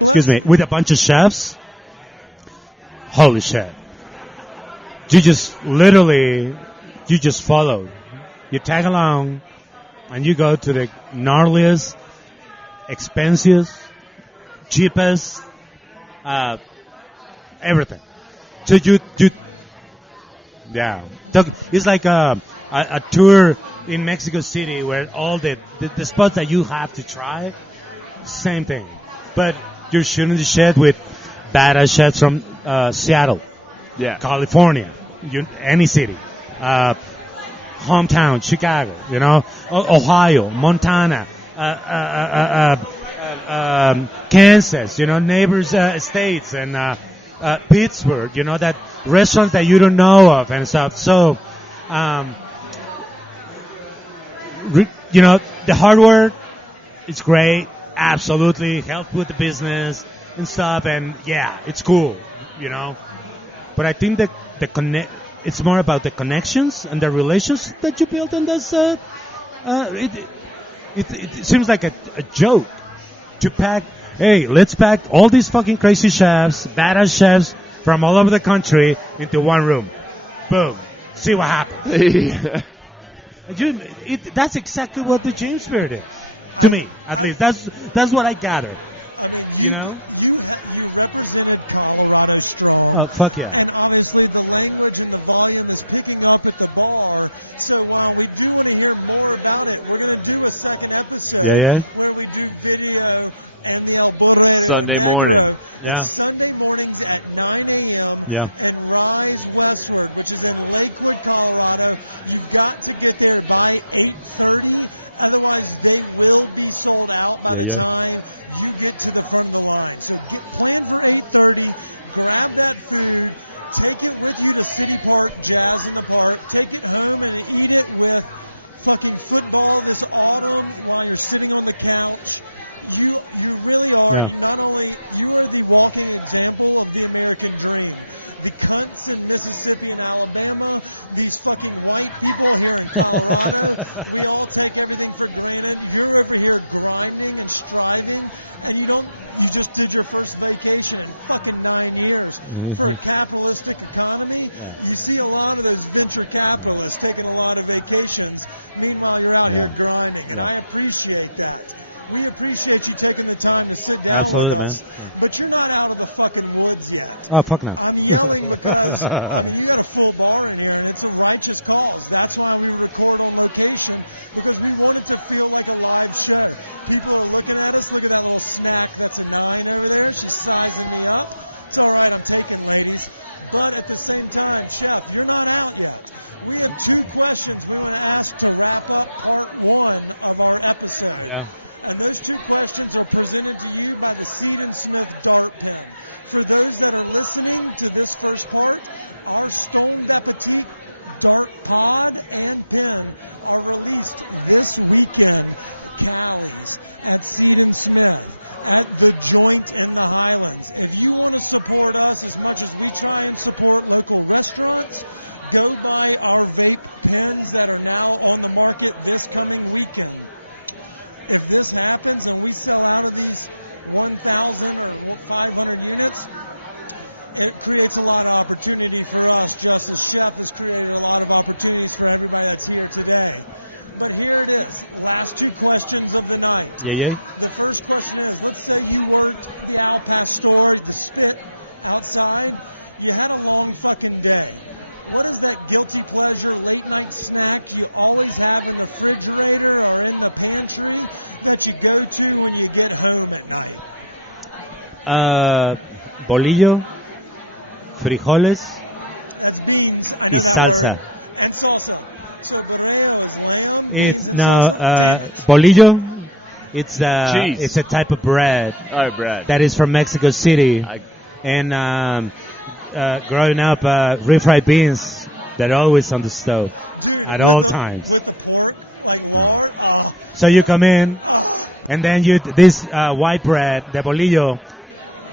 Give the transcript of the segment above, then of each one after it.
excuse me, with a bunch of chefs. Holy shit. You just literally, you just follow. You tag along and you go to the gnarliest, expensive, cheapest, everything. So yeah. It's like a tour in Mexico City where all the spots that you have to try, same thing. But you're shooting the shit with badass chefs from Seattle, California, any city, hometown, Chicago, Ohio, Montana, Kansas, neighbors states, and Pittsburgh, that restaurants that you don't know of and stuff. So, the hardware is great, absolutely, help with the business and stuff, and yeah, it's cool, But I think that it's more about the connections and the relations that you build, and that's it seems like a joke to pack. Hey, let's pack all these fucking crazy chefs, badass chefs from all over the country into one room. Boom. See what happens. That's exactly what the James Spirit is. To me, at least. That's what I gather. Oh, fuck yeah. Yeah. Sunday morning. Yeah. Yeah. Yeah. Yeah. You just did your first vacation in fucking 9 years. For a capitalistic economy, you see a lot of those venture capitalists taking a lot of vacations. Meanwhile, you're out there grinding. And I appreciate that. We appreciate you taking the time to sit down. Absolutely, man. But you're not out of the fucking woods yet. Oh, fuck no. I mean, you had a full bar, man. It's a righteous cause. That's why we record on location. Because we want it to feel like a live show. People are looking at us, look at all the snack that's in line over there. It's just sizing me up. It's all right, I'm taking ladies. But at the same time, Chef, you're not out yet. We have 2 questions we want to ask to wrap up part 1 of our episode. Yeah. And those 2 questions are presented to you by the Seed and Smoke Dark Pen. For those that are listening to this first part, our Stones at the Truth Dark Pod and Pen are released this weekend. Guys, at Seed and Smoke, at the Joint in the Highlands. If you want to support us as much as we try and support local restaurants, go buy our fake pens that are now on the market this coming weekend. If this happens and we sell out of this 1,000 or 500 units, it creates a lot of opportunity for us. Just as Chef has created a lot of opportunities for everybody that's here today. But here it is, last 2 questions of the night. Yeah. The first question is, let's say you were to be out that store at the spit outside. You had a long fucking day. What is that guilty pleasure late night snack you always have in the refrigerator or in the pantry that you go to when you get home at night? Bolillo, frijoles, y salsa. It's bolillo. It's cheese. It's a type of bread. Oh, bread. That is from Mexico City. And growing up, refried beans. They're always on the stove at all times. So you come in, and then this white bread, the bolillo,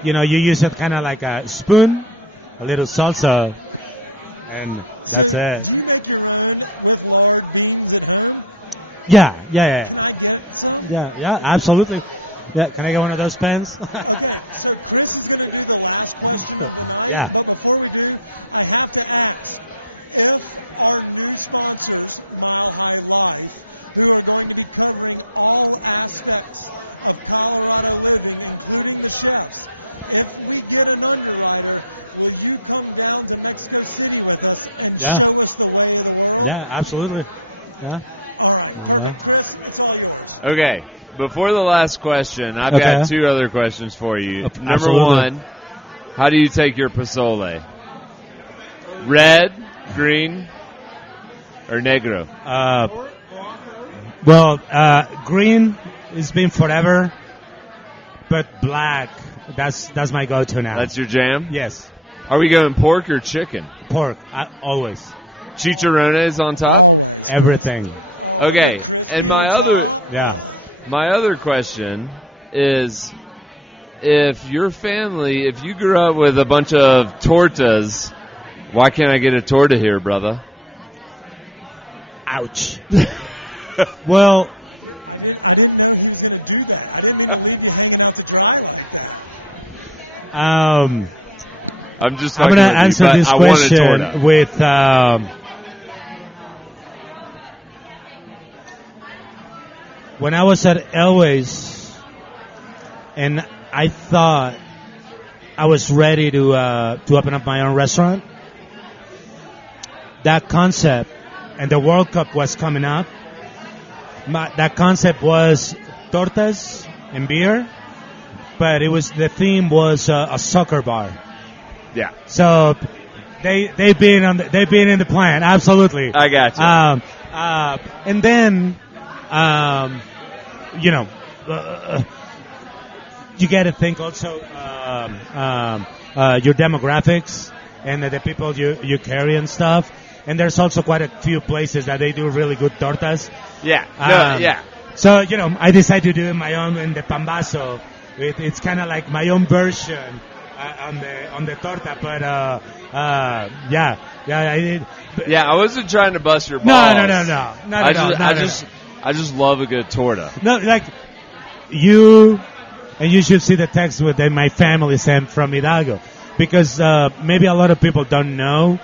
you use it kind of like a spoon, a little salsa, and that's it. Yeah. Yeah, absolutely. Yeah, can I get one of those pens? Yeah. Before we do, I have to ask, if our new sponsors, My Life, that are going to be covering all aspects of Colorado living, including the chefs, if we get an underwriter, will you come down to Mexico City with us and Yeah. show us the way? Yeah, absolutely. Yeah. Yeah. Okay. Before the last question, I've Okay. got two other questions for you. Number Absolutely. one, how do you take your pozole? Red, green, or negro? Well, green has been forever, but black, that's my go-to now. That's your jam? Yes, Are we going pork or chicken? pork, always, Chicharrones on top? everything. Okay. And my other question is, if your family, if you grew up with a bunch of tortas, why can't I get a torta here, brother? Ouch. Well, I'm just I'm fucking gonna with you, answer but this I want a question torta. with when I was at Elway's, and I thought I was ready to open up my own restaurant. That concept, and the World Cup was coming up. That concept was tortas and beer, but the theme was a soccer bar. Yeah, So they've been in the plan, absolutely. I got you. And then you got to think also your demographics and the people you carry and stuff. And there's also quite a few places that they do really good tortas. yeah, yeah. So I decided to do my own in the Pambazo. It's kind of like my own version on the torta, but I did. Yeah, I wasn't trying to bust your balls. No, not at all. I just love a good torta. No, like you should see the text that my family sent from Hidalgo, because maybe a lot of people don't know,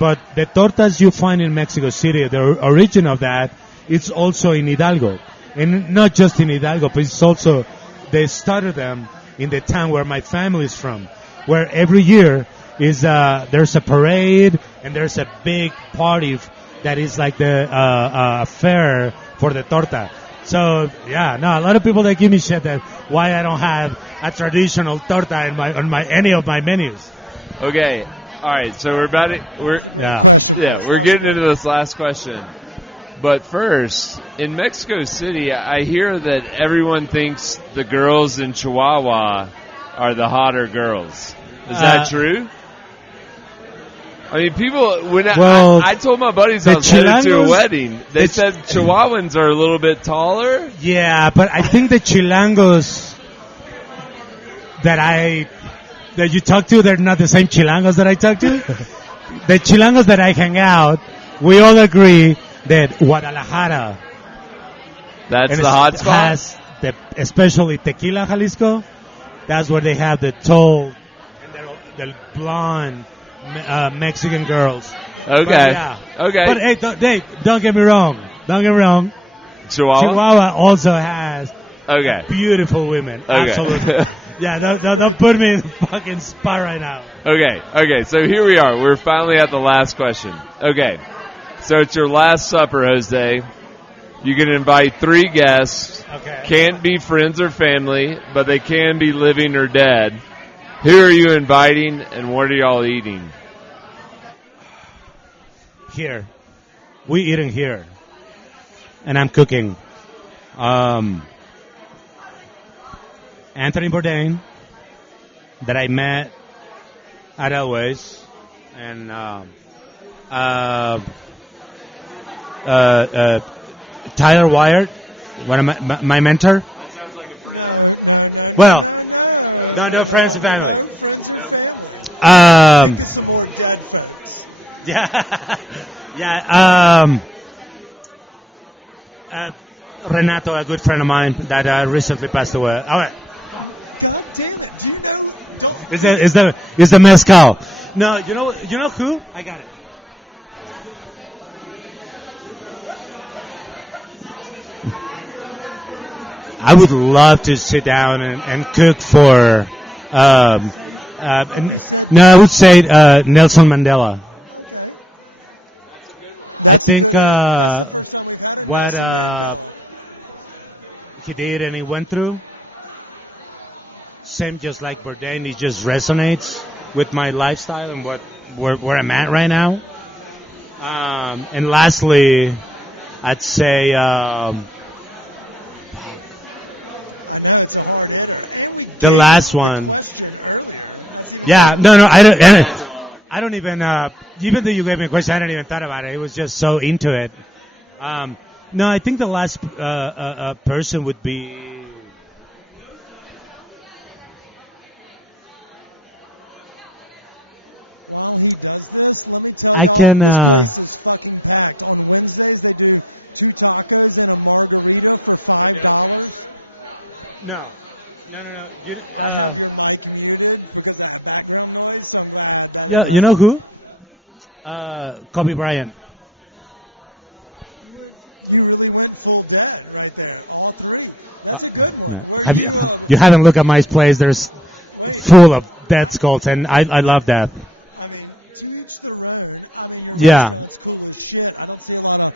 but the tortas you find in Mexico City, the origin of that, it's also in Hidalgo, and not just in Hidalgo, but it's also they started them in the town where my family is from, where every year is there's a parade and there's a big party that is like the fair for the torta. So a lot of people that give me shit that why I don't have a traditional torta on any of my menus. Okay, all right. So we're getting into this last question. But first, in Mexico City, I hear that everyone thinks the girls in Chihuahua are the hotter girls. Is that true? I mean, people, when I told my buddies I was headed to a wedding, they said Chihuahuans are a little bit taller. Yeah, but I think the Chilangos that you talk to, they're not the same Chilangos that I talk to. The Chilangos that I hang out, we all agree that Guadalajara, That's the hot spot. has especially Tequila, Jalisco. That's where they have the tall and the blonde Mexican girls. Okay. Okay. But hey, don't get me wrong. Chihuahua also has beautiful women. Okay. Absolutely. Yeah, don't put me in the fucking spot right now. Okay. So here we are. We're finally at the last question. Okay. So it's your last supper, Jose. You can invite 3 guests. Okay. Can't be friends or family, but they can be living or dead. Who are you inviting, and what are y'all eating? Here. We eating here. And I'm cooking. Anthony Bourdain, that I met at Elway's, and Tyler Wyatt, one of my mentor. That sounds like a friend. Well, no friends and family. Some more dead folks. Renato, a good friend of mine that recently passed away. All right. God damn it! Do you know? Don't Is the mezcal? No, you know who? I got it. I would love to sit down and cook for. No, I would say Nelson Mandela. I think what he did and he went through, same just like Bourdain, it just resonates with my lifestyle and where I'm at right now. And lastly, I'd say the last one. Yeah, no, I don't even. Even though you gave me a question, I didn't even thought about it. It was just so into it. No, I think the last person would be. I can. No. Yeah, you know who? Kobe Bryant. No. You haven't looked at my place? There's full of dead skulls, and I love that. I mean, to each their own. I mean, Yeah. it's cool as shit. I don't see a lot of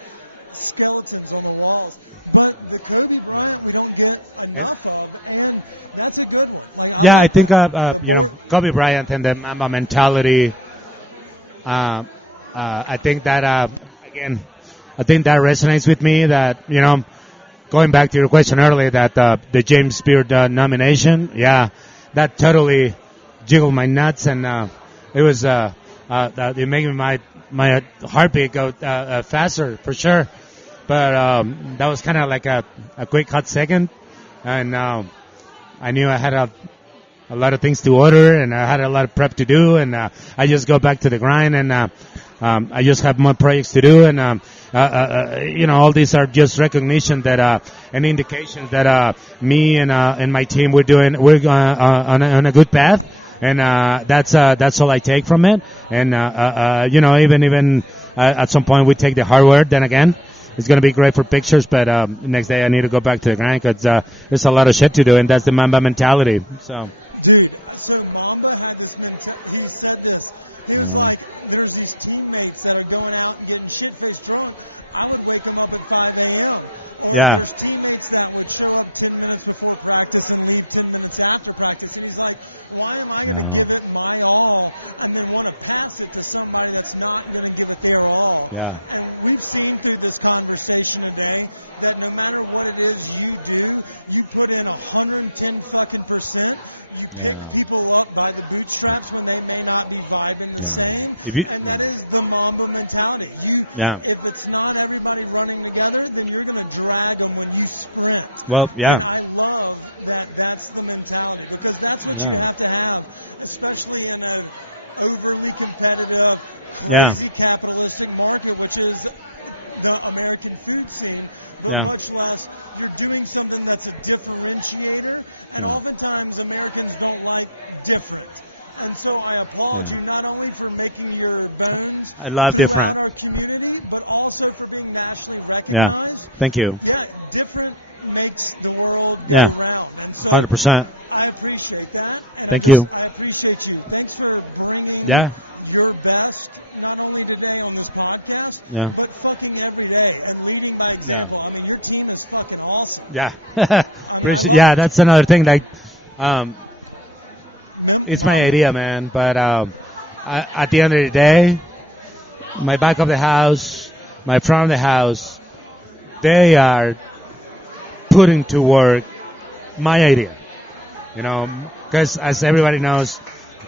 skeletons on the walls, but the Kobe Bryant we don't get enough of, and that's a good one. Yeah, I think Kobe Bryant and the Mamba mentality. I think that again, I think that resonates with me. That going back to your question earlier, that the James Beard nomination, yeah, that totally jiggled my nuts, and it was it made my heartbeat go faster for sure. But that was kind of like a quick hot second, and I knew I had a lot of things to order, and I had a lot of prep to do, and I just go back to the grind, and I just have more projects to do, and all these are just recognition that and indications that me and my team we're on a good path, and that's all I take from it, and even at some point we take the hard work. Then again, it's going to be great for pictures, but next day I need to go back to the grind because there's a lot of shit to do, and that's the Mamba mentality. So. There's these teammates that are going out and getting shit faced through them. I would wake them up at 5 a.m. Yeah. There's teammates that would show up 10 minutes before practice and leave 10 minutes after practice. And he's like, why am I going to give it my all and then want to pass it to somebody that's not going to give it their all? Yeah. We've seen through this conversation today that no matter what it is you do, you put in 110 fucking percent. You pick people up by the bootstraps when they may not be vibing the same. And that is the Mamba mentality. If it's not everybody running together, then you're going to drag them when you sprint. Well, yeah. And I love that that's the mentality because that's what you have to have, especially in an overly competitive, crazy capitalistic market, which is the American food scene. But much less, you're doing something that's a differentiator. And oftentimes Americans don't like different. And so I applaud you not only for making your bones I love different. in our community, but also for being nationally recognized. Yeah. Thank you. Yeah, different makes the world Yeah. go round. And so 100%. I appreciate that. And Thank you. I appreciate you. Thanks for bringing Yeah. your best, not only today on this podcast, Yeah. but fucking every day and leading by example. Yeah. I mean, your team is fucking awesome. Yeah. Yeah, that's another thing. Like, it's my idea, man. But at the end of the day, my back of the house, my front of the house, they are putting to work my idea. Because as everybody knows,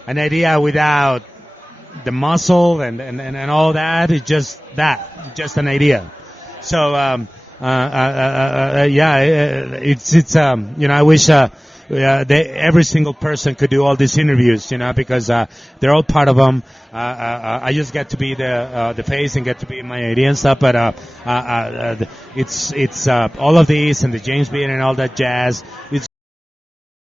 an idea without the muscle and all that is just an idea. So, it's I wish every single person could do all these interviews, because they're all part of them. I just get to be the face and get to be my idea and stuff. But it's all of these and the James Bean and all that jazz. It's